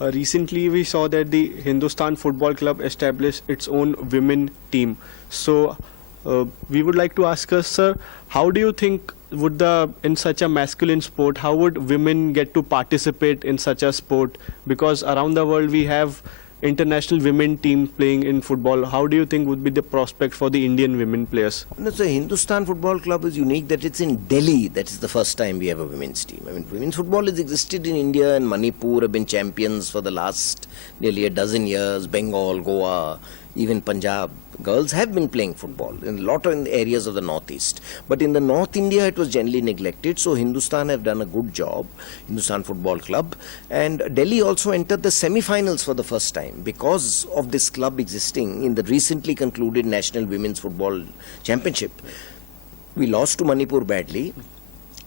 recently we saw that the Hindustan Football Club established its own women team. So we would like to ask us, sir, how do you think would in such a masculine sport, how would women get to participate in such a sport? Because around the world we have international women team playing in football. How do you think would be the prospect for the Indian women players? No, so Hindustan Football Club is unique that it's in Delhi. That is the first time we have a women's team. I mean, women's football has existed in India, and Manipur have been champions for the last nearly a dozen years. Bengal, Goa, even Punjab. Girls have been playing football in a lot of areas of the northeast. But in the North India, it was generally neglected. So Hindustan have done a good job, Hindustan Football Club. And Delhi also entered the semi-finals for the first time because of this club existing in the recently concluded National Women's Football Championship. We lost to Manipur badly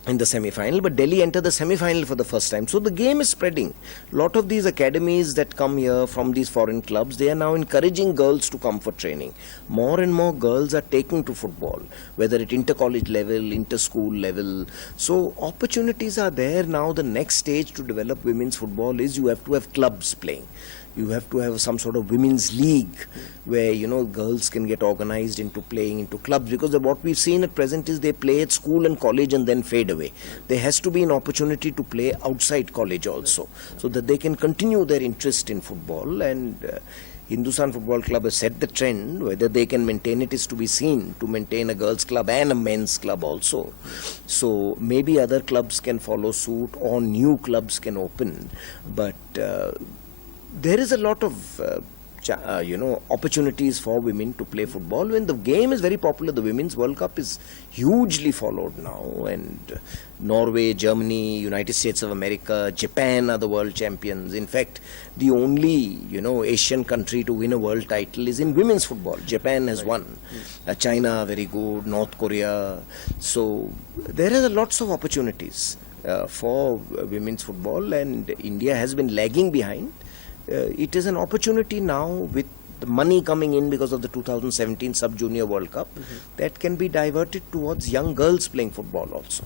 in the semi-final, but Delhi entered the semi-final for the first time. So the game is spreading. A lot of these academies that come here from these foreign clubs, they are now encouraging girls to come for training. More and more girls are taking to football, whether at inter-college level, inter-school level. So opportunities are there now. The next stage to develop women's football is you have to have clubs playing. You have to have some sort of women's league where, you know, girls can get organized into playing into clubs, because what we've seen at present is they play at school and college and then fade away. There has to be an opportunity to play outside college also, so that they can continue their interest in football. And Hindustan Football Club has set the trend. Whether they can maintain it is to be seen, to maintain a girls' club and a men's club also. So maybe other clubs can follow suit or new clubs can open. But there is a lot of opportunities for women to play football. When the game is very popular, the Women's World Cup is hugely followed now, and Norway, Germany, United States of America, Japan are the world champions. In fact, the only Asian country to win a world title is in women's football. Japan has won. China very good, North Korea. So there are lots of opportunities for women's football, and India has been lagging behind. It is an opportunity now with the money coming in because of the 2017 Sub-Junior World Cup that can be diverted towards young girls playing football also.